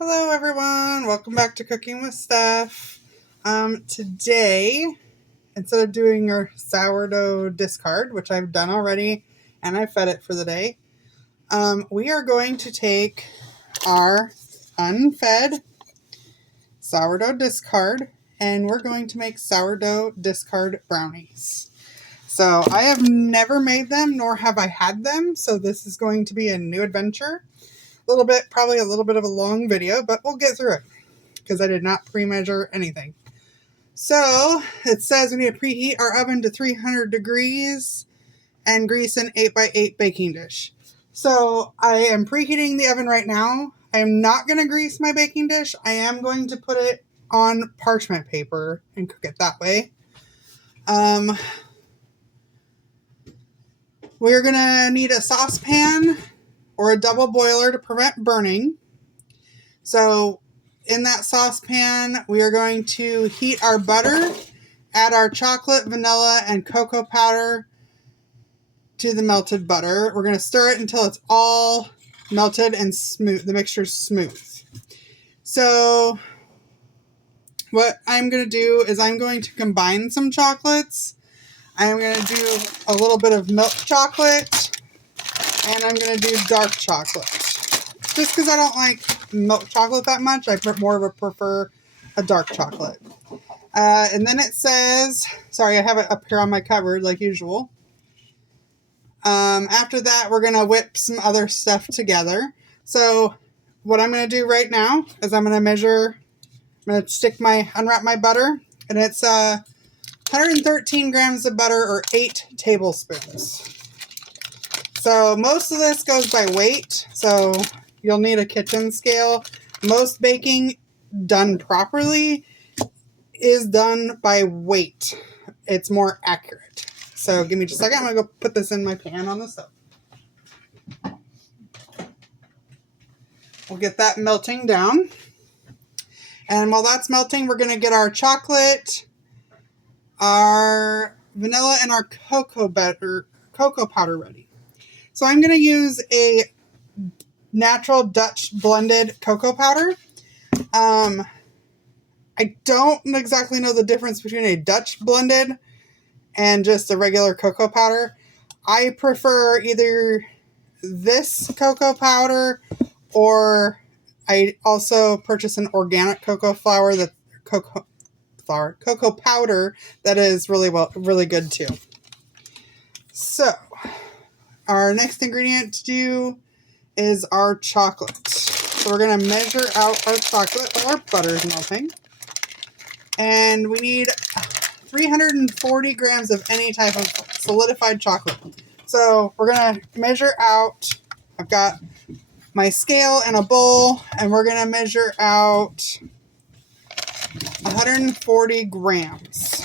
Hello everyone, welcome back to Cooking with Steph. Today, instead of doing our sourdough discard, which I've done already and I fed it for the day, we are going to take our unfed sourdough discard and we're going to make sourdough discard brownies. So I have never made them, nor have I had them, so this is going to be a new adventure. Probably a little bit of a long video, but we'll get through it because I did not pre-measure anything. So it says we need to preheat our oven to 300 degrees and grease an 8x8 baking dish. So I am preheating the oven right now. I am not going to grease my baking dish. I am going to put it on parchment paper and cook it that way. We're going to need a saucepan or a double boiler to prevent burning. So in that saucepan, we are going to heat our butter, add our chocolate, vanilla, and cocoa powder to the melted butter. We're going to stir it until it's all melted and smooth. The mixture's smooth. So what I'm going to do is I'm going to combine some chocolates. I'm going to do a little bit of milk chocolate, and I'm going to do dark chocolate. Just because I don't like milk chocolate that much, I prefer a dark chocolate. And then it says, sorry, I have it up here on my cupboard like usual. After that, we're going to whip some other stuff together. So what I'm going to do right now is I'm going to unwrap my butter, and it's 113 grams of butter or 8 tablespoons. So most of this goes by weight, so you'll need a kitchen scale. Most baking done properly is done by weight. It's more accurate. So give me just a second. I'm going to go put this in my pan on the stove. We'll get that melting down. And while that's melting, we're going to get our chocolate, our vanilla, and our cocoa powder ready. So I'm going to use a natural Dutch blended cocoa powder. I don't exactly know the difference between a Dutch blended and just a regular cocoa powder. I prefer either this cocoa powder, or I also purchase an organic cocoa powder that is really good too. So our next ingredient to do is our chocolate. So we're going to measure out our chocolate while our butter is melting. And we need 340 grams of any type of solidified chocolate. So we're going to measure out, I've got my scale and a bowl, and we're going to measure out 140 grams.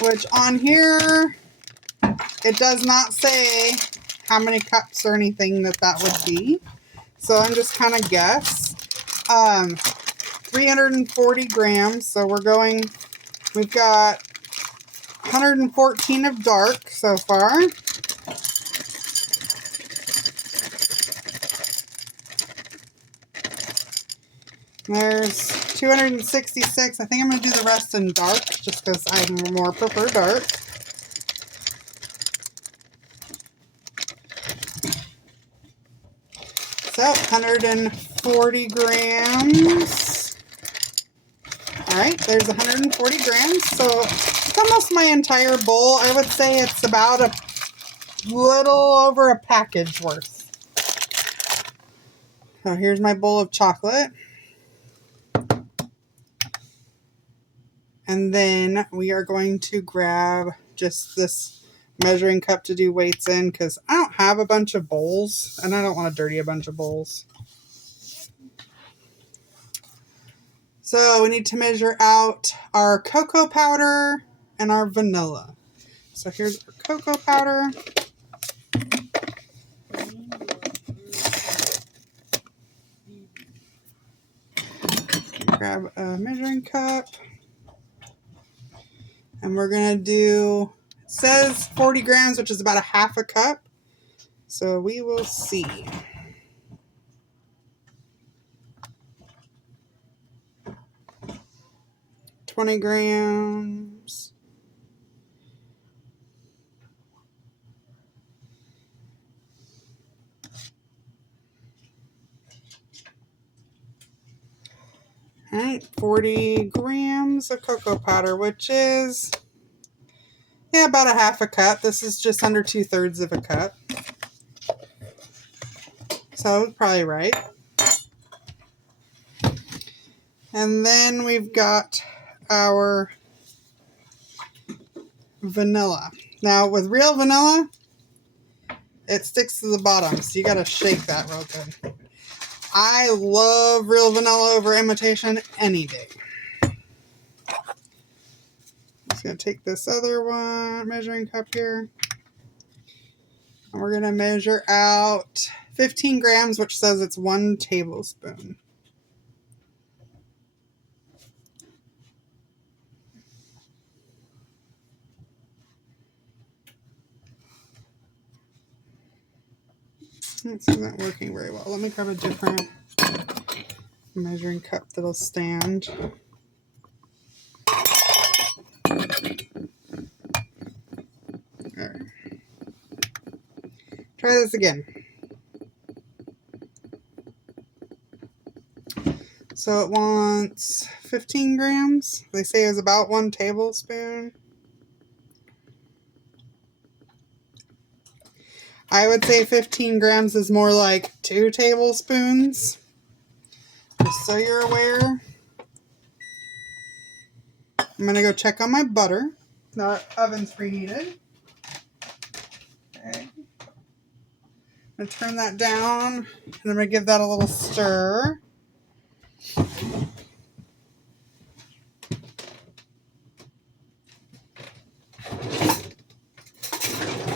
Which on here, it does not say how many cups or anything that would be. So I'm just kind of guess. 340 grams. So we've got 114 of dark so far. There's 266. I think I'm going to do the rest in dark just because I more prefer dark. So 140 grams. All right, there's 140 grams. So it's almost my entire bowl. I would say it's about a little over a package worth. So here's my bowl of chocolate. And then we are going to grab just this measuring cup to do weights in because I don't have a bunch of bowls and I don't want to dirty a bunch of bowls. So we need to measure out our cocoa powder and our vanilla. So here's our cocoa powder. Grab a measuring cup. And we're going to do, it says 40 grams, which is about a half a cup. So we will see. $20 grams. All right, 40 grams of cocoa powder, which is, yeah, about a half a cup. This is just under 2/3 of a cup. So probably right. And then we've got our vanilla. Now with real vanilla, it sticks to the bottom, so you gotta shake that real good. I love real vanilla over imitation any day. I'm just gonna take this other one, measuring cup here. And we're gonna measure out 15 grams, which says it's 1 tablespoon. This isn't working very well. Let me grab a different measuring cup that'll stand. Alright. Try this again. So it wants 15 grams. They say it's about 1 tablespoon. I would say 15 grams is more like 2 tablespoons. Just so you're aware. I'm going to go check on my butter. The oven's preheated. Okay. I'm going to turn that down, and I'm going to give that a little stir.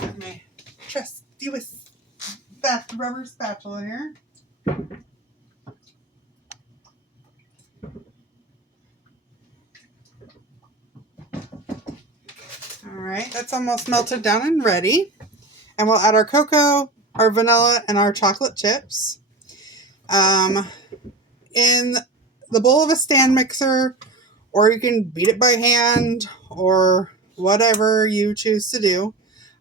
Let me just do a fast rubber spatula here. Alright, that's almost melted down and ready. And we'll add our cocoa, our vanilla, and our chocolate chips. In the bowl of a stand mixer, or you can beat it by hand, or whatever you choose to do.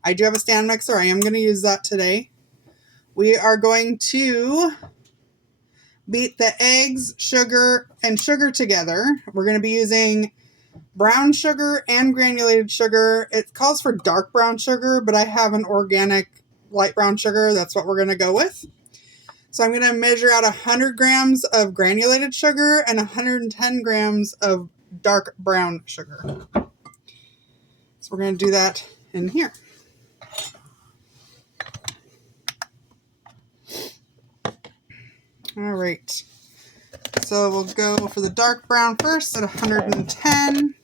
I do have a stand mixer. I am going to use that today. We are going to beat the eggs, sugar, and sugar together. We're going to be using brown sugar and granulated sugar. It calls for dark brown sugar, but I have an organic light brown sugar. That's what we're going to go with. So I'm going to measure out 100 grams of granulated sugar and 110 grams of dark brown sugar. So we're going to do that in here. All right. So we'll go for the dark brown first at 110.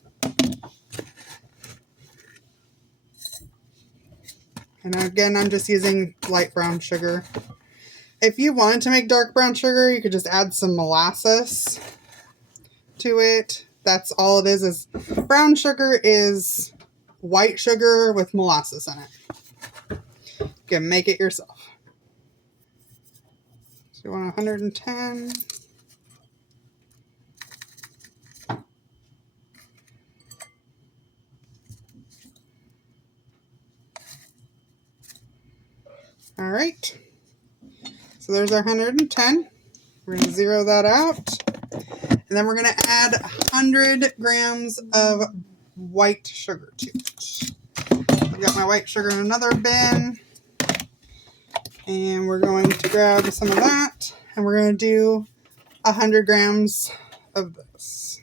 And again, I'm just using light brown sugar. If you wanted to make dark brown sugar, you could just add some molasses to it. That's all it is brown sugar is white sugar with molasses in it. You can make it yourself. So you want 110. All right. So there's our 110. We're going to zero that out. And then we're going to add 100 grams of white sugar to it. I've got my white sugar in another bin. And we're going to grab some of that. And we're going to do 100 grams of this.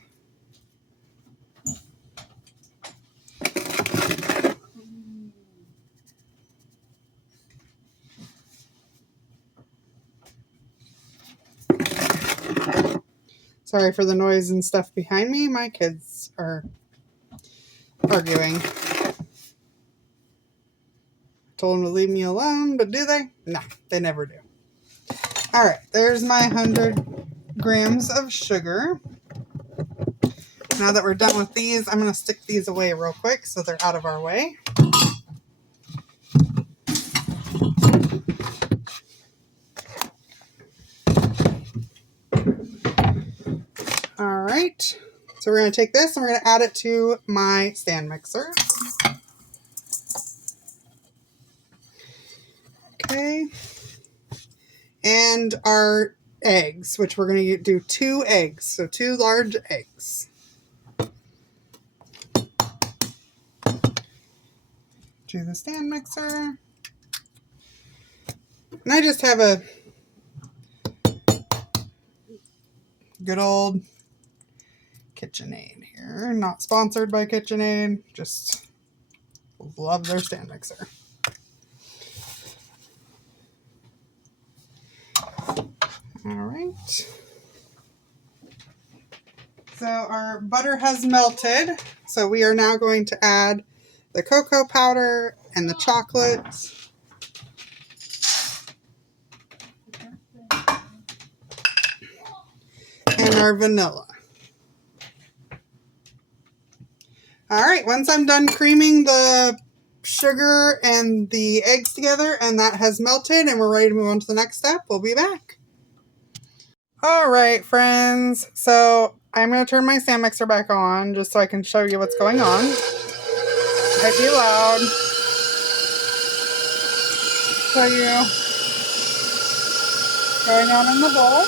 Sorry for the noise and stuff behind me. My kids are arguing. Told them to leave me alone, but do they? No, they never do. All right, there's my 100 grams of sugar. Now that we're done with these, I'm going to stick these away real quick so they're out of our way. So we're going to take this and we're going to add it to my stand mixer. Okay. And our eggs, which we're going to do 2 eggs. So 2 large eggs. To the stand mixer. And I just have a good old KitchenAid here. Not sponsored by KitchenAid. Just love their stand mixer. All right. So our butter has melted. So we are now going to add the cocoa powder and the chocolate. And our vanilla. All right, once I'm done creaming the sugar and the eggs together and that has melted and we're ready to move on to the next step, we'll be back. All right, friends. So I'm going to turn my stand mixer back on just so I can show you what's going on. It might be loud. Show you going on in the bowl.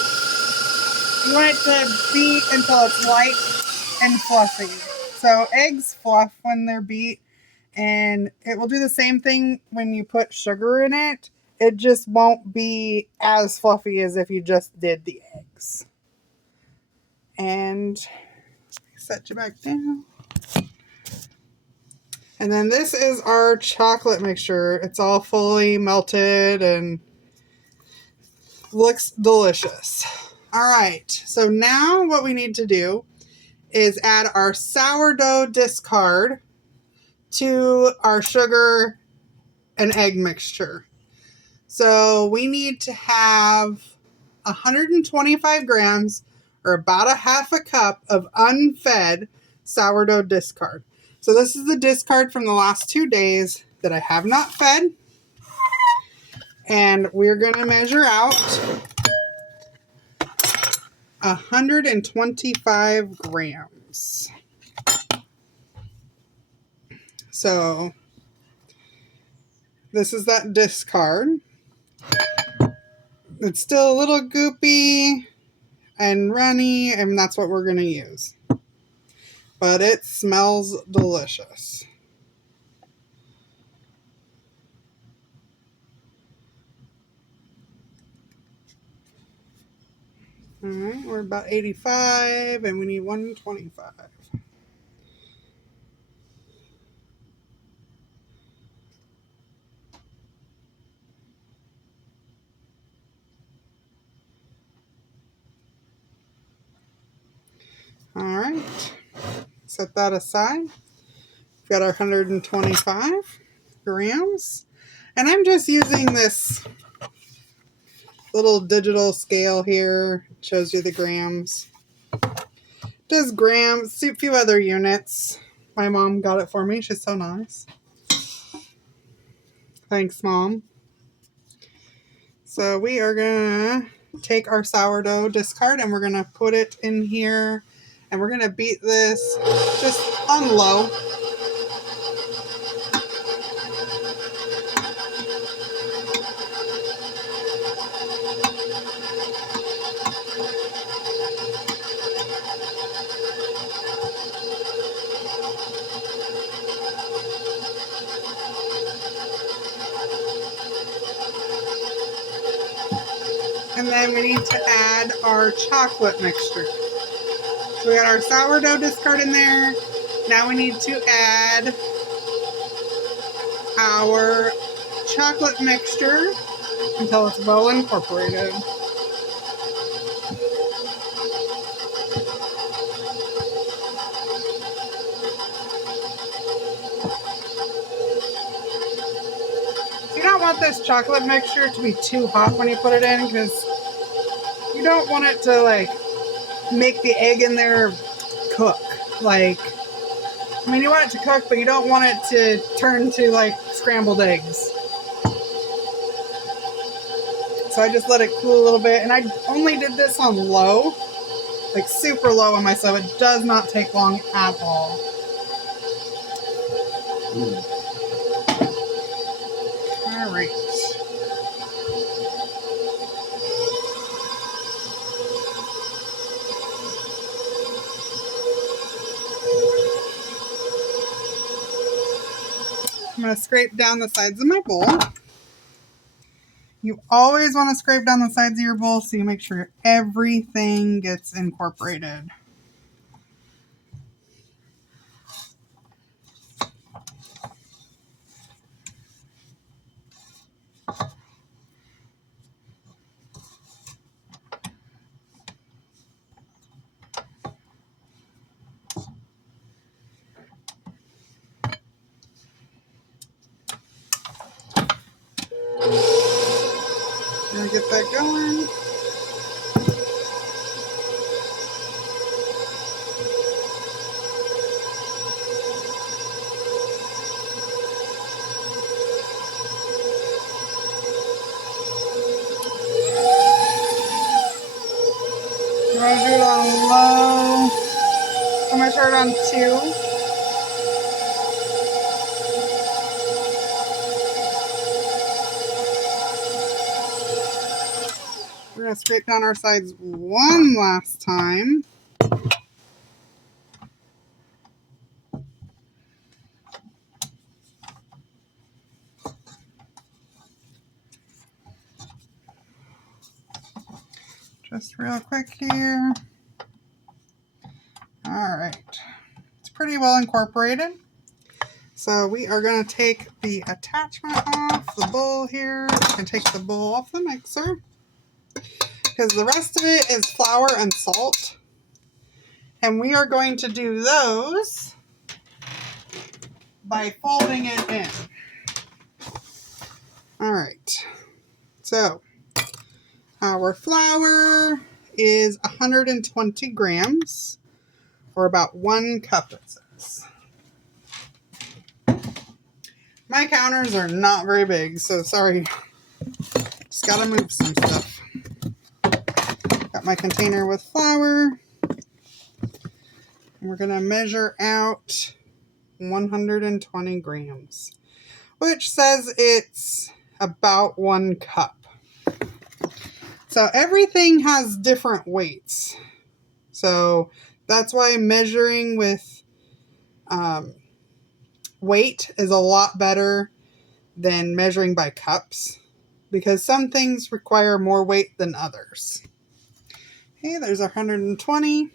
You want it to beat until it's light and fluffy. So eggs fluff when they're beat, and it will do the same thing when you put sugar in it. It just won't be as fluffy as if you just did the eggs. And set you back down. And then this is our chocolate mixture. It's all fully melted and looks delicious. All right, so now what we need to do is add our sourdough discard to our sugar and egg mixture. So we need to have 125 grams or about a half a cup of unfed sourdough discard. So this is the discard from the last 2 days that I have not fed. And we're going to measure out 125 grams. So this is that discard. It's still a little goopy and runny, and that's what we're going to use. But it smells delicious. All right, we're about 85 and we need 125. All right, set that aside. We've got our 125 grams. And I'm just using this little digital scale here. It shows you the grams. It does grams, a few other units. My mom got it for me. She's so nice. Thanks, Mom. So we are going to take our sourdough discard and we're going to put it in here. And we're going to beat this just on low. And then we need to add our chocolate mixture. So we got our sourdough discard in there. Now we need to add our chocolate mixture until it's well incorporated. You don't want this chocolate mixture to be too hot when you put it in, because you don't want it to like make the egg in there cook. Like, I mean, you want it to cook, but you don't want it to turn to like scrambled eggs. So I just let it cool a little bit, and I only did this on low like super low on my stove. It does not take long at all. All right. I'm going to scrape down the sides of my bowl. You always want to scrape down the sides of your bowl so you make sure everything gets incorporated. Gonna get that going. I'm gonna do it on low. I'm gonna turn it on 2. We're gonna scrape down our sides one last time. Just real quick here. All right, it's pretty well incorporated. So we are going to take the attachment off the bowl here and take the bowl off the mixer because the rest of it is flour and salt. And we are going to do those by folding it in. All right, so our flour is 120 grams, or about 1 cup, it says. My counters are not very big, so sorry. Just gotta move some stuff. Got my container with flour. And we're gonna measure out 120 grams, which says it's about 1 cup. So everything has different weights. So that's why measuring with weight is a lot better than measuring by cups, because some things require more weight than others. Okay, there's our 120.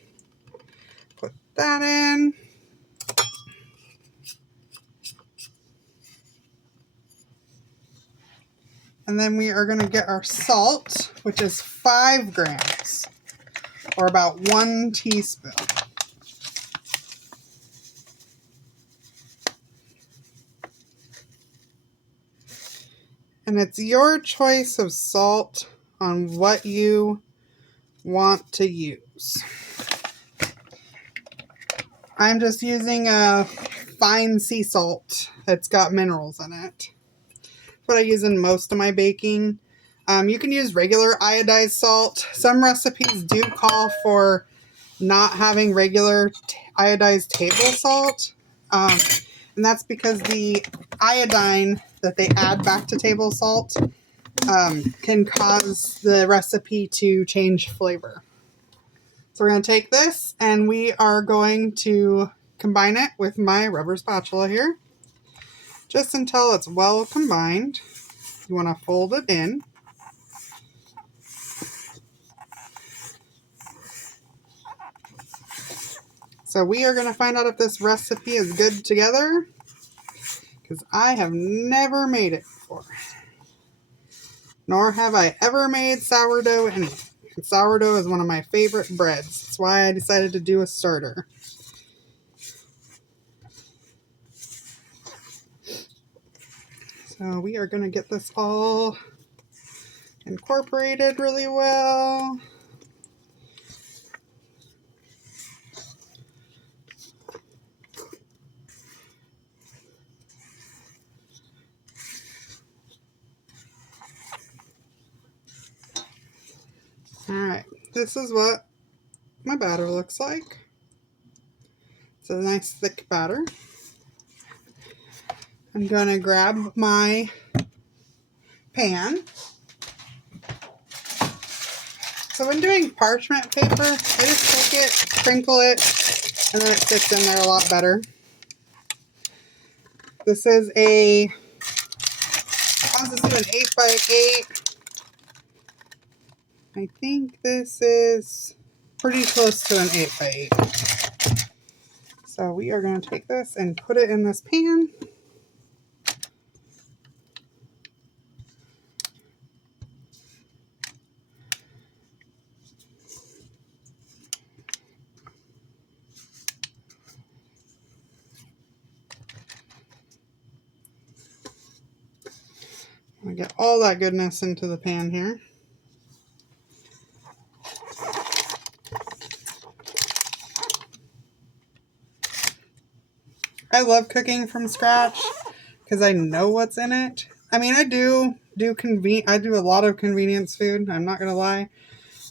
Put that in. And then we are going to get our salt, which is 5 grams, or about 1 teaspoon. And it's your choice of salt on what you want to use. I'm just using a fine sea salt that's got minerals in it. That's what I use in most of my baking. You can use regular iodized salt. Some recipes do call for not having regular iodized table salt. And that's because the iodine that they add back to table salt can cause the recipe to change flavor. So we're going to take this and we are going to combine it with my rubber spatula here, just until it's well combined. You want to fold it in. So we are going to find out if this recipe is good together, because I have never made it before. Nor have I ever made sourdough anything. Sourdough is one of my favorite breads. That's why I decided to do a starter. So we are going to get this all incorporated really well. All right, this is what my batter looks like. It's a nice thick batter. I'm going to grab my pan. So when doing parchment paper, I just take it, sprinkle it, and then it sticks in there a lot better. This is a, how's this do, an 8x8. I think this is pretty close to an 8x8. So we are going to take this and put it in this pan. I get all that goodness into the pan here. I love cooking from scratch because I know what's in it. I mean, I do a lot of convenience food. I'm not gonna lie.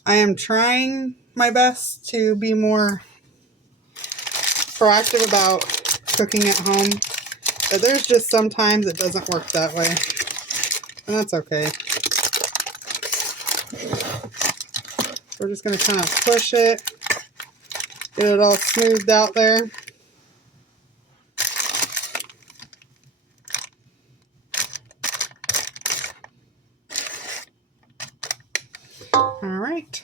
I am trying my best to be more proactive about cooking at home, but there's just sometimes it doesn't work that way, and that's okay. We're just gonna kind of push it, get it all smoothed out there. Alright,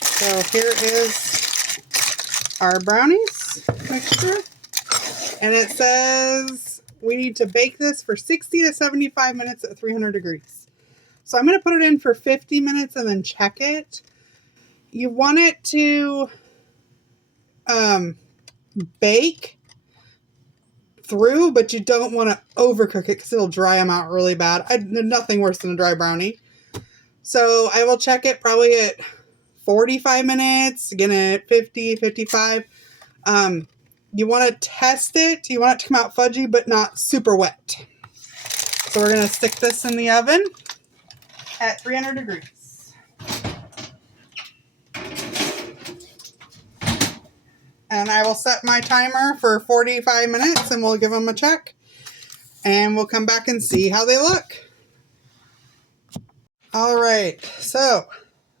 so here is our brownies mixture, and it says we need to bake this for 60 to 75 minutes at 300 degrees. So I'm going to put it in for 50 minutes and then check it. You want it to bake through, but you don't want to overcook it because it'll dry them out really bad. Nothing worse than a dry brownie. So I will check it probably at 45 minutes, again at 50, 55. You want to test it. You want it to come out fudgy, but not super wet. So we're going to stick this in the oven at 300 degrees. And I will set my timer for 45 minutes and we'll give them a check. And we'll come back and see how they look. All right, so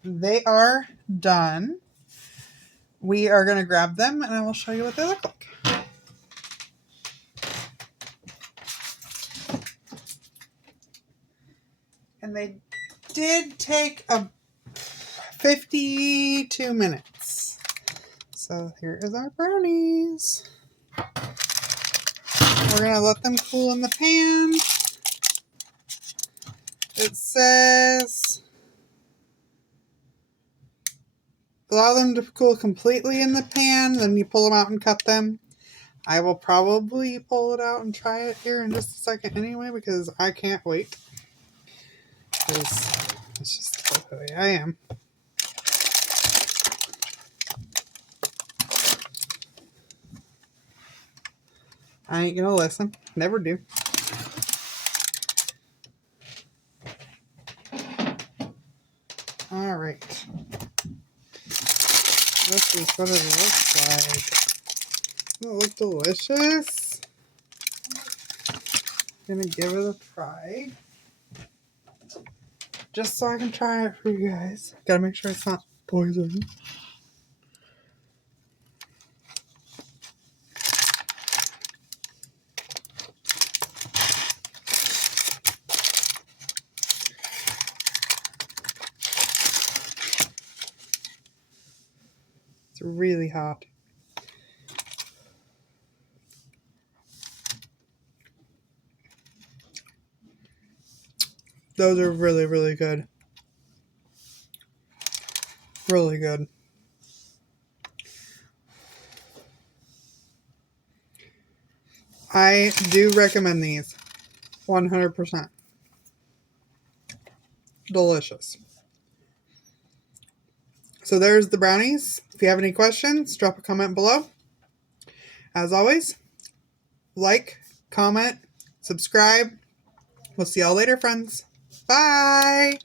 they are done. We are going to grab them and I will show you what they look like. And they did take 52 minutes. So here is our brownies. We're going to let them cool in the pan. It says allow them to cool completely in the pan, then you pull them out and cut them. I will probably pull it out and try it here in just a second anyway because I can't wait. It's just the way I am. I ain't gonna listen. Never do. Alright. This is what it looks like. Doesn't it look delicious? I'm gonna give it a try. Just so I can try it for you guys. Gotta make sure it's not poison. It's really hot. Those are really, really good. Really good. I do recommend these. 100%. Delicious. So there's the brownies. If you have any questions, drop a comment below. As always, like, comment, subscribe. We'll see y'all later, friends. Bye!